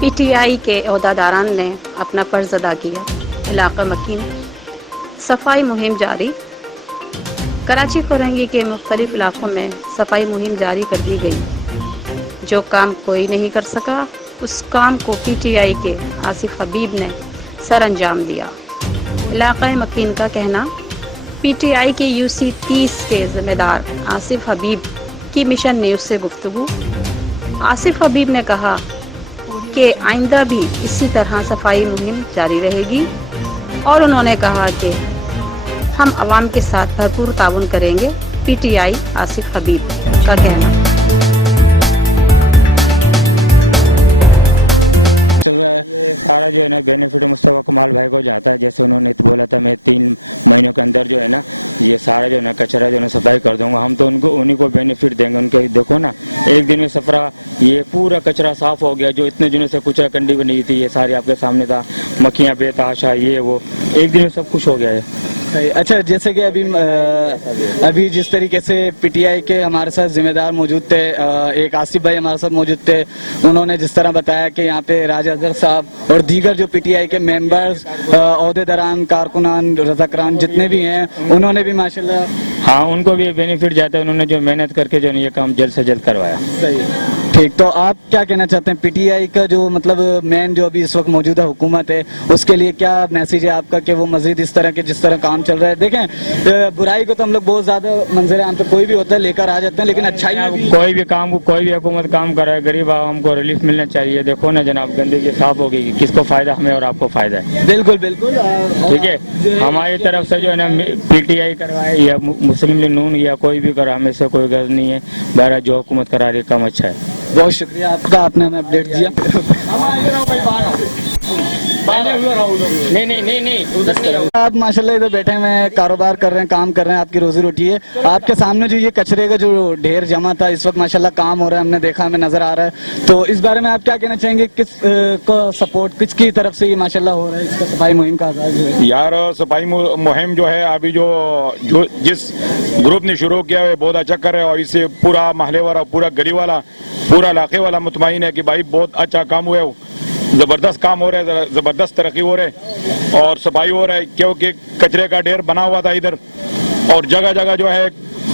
P T I کے عہدیداران نے اپنا فرض ادا کیا. علاقہ مکین صفائی مہم جاری. کراچی فرنگی کے مختلف علاقوں میں صفائی مہم جاری کر دی گئی. جو کام کوئی نہیں کر سکا اس کام کو پی ٹی آئی کے آصف حبیب نے سر انجام دیا. علاقہ مکین کا کہنا پی ٹی آئی کے UC 30 کے ذمہ دار آصف حبیب کی مشن نیوز سے گفتگو. آصف حبیب نے کہا کہ آئندہ بھی اسی طرح صفائی مہم جاری رہے گی اور انہوں نے کہا کہ ہم عوام کے ساتھ بھرپور تعاون کریں گے. پی ٹی آئی آصف حبیب کا کہنا. چل رہا ہے سارا جو ہے نا بینیفٹ مصطفیٰ کمال بھائی کو جاتا ہے. جیسے انہوں نے بولا تھا میں 3 مہینوں کے اندر جو ہے نا یہ سارا جو ہے نا کچرا جو ہے نا صفائی کر دوں گا. ہم تو انہیں کو بینیفٹ دیں گے. ان کے دیکھو نا ایک دن میں سفرا یہ پورا کچرا صاف ہو گیا. جو اتنے دنوں سے کچرا کنڈی بھی نہیں تھی یہ ساری آپ کے سامنے تھا. مکھیاں بے تحاشا یہ وہ ایک دن میں سب کچھ ہو گیا ہے. اچھا جیسے کہ ابھی جس طریقے سے پی ٹی آئی کے ہمارے ساتھ ذمہ دار موجود تھے, ایک آصف بھائی ہمارے ساتھ موجود تھے, انہوں نے جس طرح بتایا کہ یہاں پہ راج اظہر صاحب اور دیگر جو پی ٹی آئی کے ممبرز, عہدیداران, کارکنان, رضاکاران جتنے بھی ہیں انہوں نے بھی ماشاءاللہ ہاں ان کو بھی بینیفٹ جاتا ہے. انہوں نے جو محنت کر کے جو یہ کام جلد سے جلد کروایا. صحیح ٹھیک. تو آپ کیا کہنا چاہتے ہیں پی ٹی آئی کا جو مطلب مین جو ابھی اس وقت موجودہ حکومت ہے اس کے لیے کیا میسیج ہے آپ کا کہ وہ مزید اس طرح کے جس طرح کام چل رہا ہے؟ دیکھیں برائی کو تو ہم لوگ بہت زیادہ منظر عام پہ کوئی بھی ہوتا ہے لے کر آ جاتے ہیں, لیکن اچھائی کوئی بھی حکومت کام کر رہا ہے غریب عوام کو ریلیف ملنا چاہیے. دیکھو نا جناب گندگی صاف ہوگی کس کو فائدہ, ہمیں اور آپ کو فائدہ ہے. بالکل بالکل ٹھیک ہے. ہماری طرف سے جو ہے نا پی ٹی آئی کروائے یا مسلم لیگ نون یا کوئی بھی کرا, ہمیں سے کوئی غرض نہیں ہے. بہرحال جو حکومت کرا رہی کام اچھا ہے. بہت شکریہ آپ کا, آپ نے ہمیں اپڈیٹ دیا. آپ ماشاءاللہ ادھر بیٹھے ہوئے کاروبار کر رہے ہیں, کام کر رہے ہیں, آپ کی روزی روٹی ہے. آپ کے سامنے جو یہ کچرے کا جو ڈھیر جمع تھا اس وقت ماشاءاللہ کام ہو رہا ہے, ہم نے دیکھا, ہمیں نظر آ رہا ہے. تو اس بارے میں آپ کیا کہنا چاہیں گے, کس کو سپورٹ کس کی طرف سے یہ ماشاءاللہ ہو رہا ہے اس کا صفائی مہم کا آغاز جو ہے؟ یار صفائی مہم جو ہے ابھی جو جس گروپ نے شروع کیا ہے بہت اچھا کر رہے ہیں, اور اس سے پورا محلے والا, پورا گلی والا, پورا علاقے والا مطمئن ہے کہ بھائی بہت اچھا کام ہوا ہے. زبردست کام ہو رہا ہے, زبردست ترقی ہو رہا ہے اور صفائی ہو رہا ہے. کیونکہ کچرے کا ڈھیر بنا ہوا تھا ادھر اور جگہ جگہ جو ہے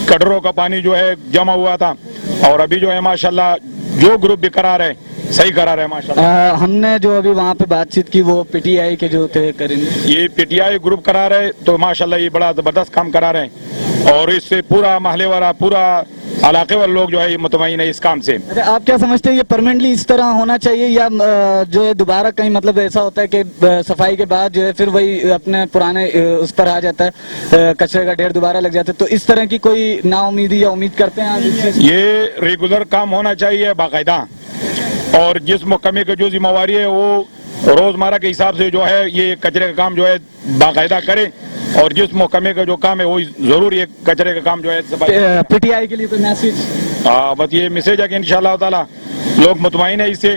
کٹروں کا پانی جو ہے جمع ہوا تھا, اور ابھی جو ہے ماشاءاللہ جو گروپ بھی کرا رہے صحیح کرا رہے ہیں ماشاءاللہ. ہم نے جو ابھی وہاں پہ بات چیت کی وہ پی ٹی آئی کے جو تھے یہ پی ٹی آئی گروپ کرا رہے تو ماشاءاللہ یہ بڑا زبردست کام کرا رہے ہیں, اور اس سے پورا محلے والا, پورا علاقے والے لوگ جو ہے یہ مطمئن ہے اس کام سے. آپ کیا سمجھتے ہیں یہ پرماننٹلی اس طرح ہونا چاہیے یا جو ہے دوبارہ کہیں مطلب ایسا ہوتا ہے کہ صفائی کے بعد جو ہے پھر وہی اپنے پرانے اس پر آ جاتا ہے, کچرے کا ڈھیر دوبارہ لگ جاتا ہے, تو اس طرح کی کوئی نا امیدی یا امید کرتے ہیں آپ؟ یہ ریگولر کام ہونا چاہیے باقاعدہ, اور جس محکمے کی جو ذمہ داری ہے وہ روزمرہ کے حساب سے جو ہے یہ کچرے کا کام جو ہے باقاعدہ کرے, اور جس محکمے کا جو کام ہے وہی ضرور یہ کچرے کا کام جو ہے پی ٹی آئی کے لیے کوئی میسج؟ بس یہ میسج ہے کہ انشاءاللہ تعالی لوگ مطمئن ہیں اس سے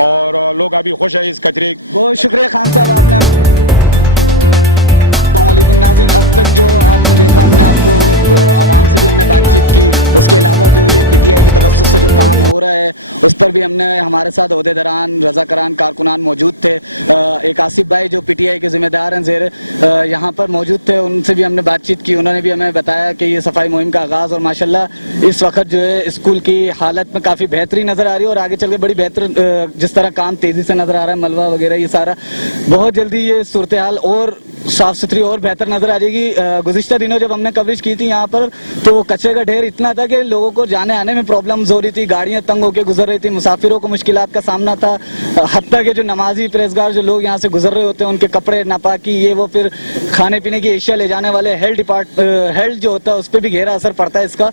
اور لوگ ابھی خوش ہیں اس کچرے. بہت شکریہ خان صاحب, آپ نے. السلام علیکم ناظرین, اب تک جو آپ نے دیکھا ہم نے آپ کو عوام سے بھی ہم نے بات چیت کی, اس کے علاوہ جو یہ پی ٹی آئی کی توسط سے جو کام ہو رہا ہے اس پر بھی ہم نے, ہمارے ساتھ عہدیداران, رضاکاران, کارکنان موجود تھے. ایک آصف بھائی جو پی ٹی آئی کے ذمہ دار ہیں زیر یہاں پر موجود تھے, ان سے بھی ہم نے بات چیت کی. انہوں نے بھی ہمیں بتایا کہ یہ صفائی مہم کا آغاز اور ماشاءاللہ اس وقت جو ہے اسکول کی حالت میں کافی بہتری نظر آ رہی ہے, اور آگے چل کے بڑی بہتر جس طرح کام تیزی سے نظر آ رہا ہے, ملبہ وغیرہ یہ سارا بہت جلدی یہ صورتحال اور صاف ستھری اور بہتر نظر آ جائے گی. گزشتہ دنوں جب ہم نے کوریج کی تھی یہاں پر تو کچرے کا ڈھیر اتنا تھا کہ لوگوں کو جانے آنے میں پرابلمز ہو رہی تھی, گاڑیاں تنگ ہو کے گزر رہی تھی, مسافروں کو مشکلات کا سامنا تھا, حتیٰ کہ جو نمازی پرہیزگار جو لوگ یہاں سے گزر رہے ہوتے ہیں ان کے کپڑے ناپاکی یہ وہ, پھر کھانے پینے کی اشیاء لے جانے والے ہیلتھ جو ہوتا ہے اس پہ بھی گہرا اثر پڑتا ہے اس کا.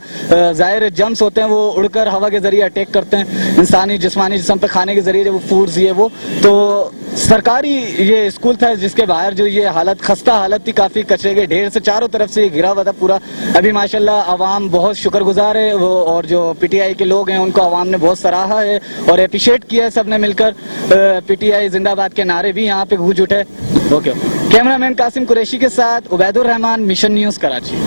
ظاہر جمس ہوتے ہیں وہ اڑ کر ہوا کے ذریعے اٹیک کرتے ہیں انسانی جسمانی جسم پہ, کھانے کے ذریعے وہ فوڈز یہ وہ. تو سرکاری یہ اسکول تھا جس کے باہر جو یہ حالت خستہ حالت تھی, کافی کچرے کے ڈھیر سے چاروں طرف سے گھرا ہوا تھا پورا. ابھی ماشاءاللہ عوام بہت شکر گزار ہے وہ, اور جو پی ٹی آئی کے لوگ ہیں ان کو عوام نے بہت سراہا ہے اور اپریشیٹ کیا ہے سب نے مل کر. پی ٹی آئی زندہ باد کے نعرے بھی یہاں پہ گونج اٹھے. اوکے, کیمرہ مین قاسم قریشی کے ساتھ عبید الرحمان, مشن نیوز کراچی.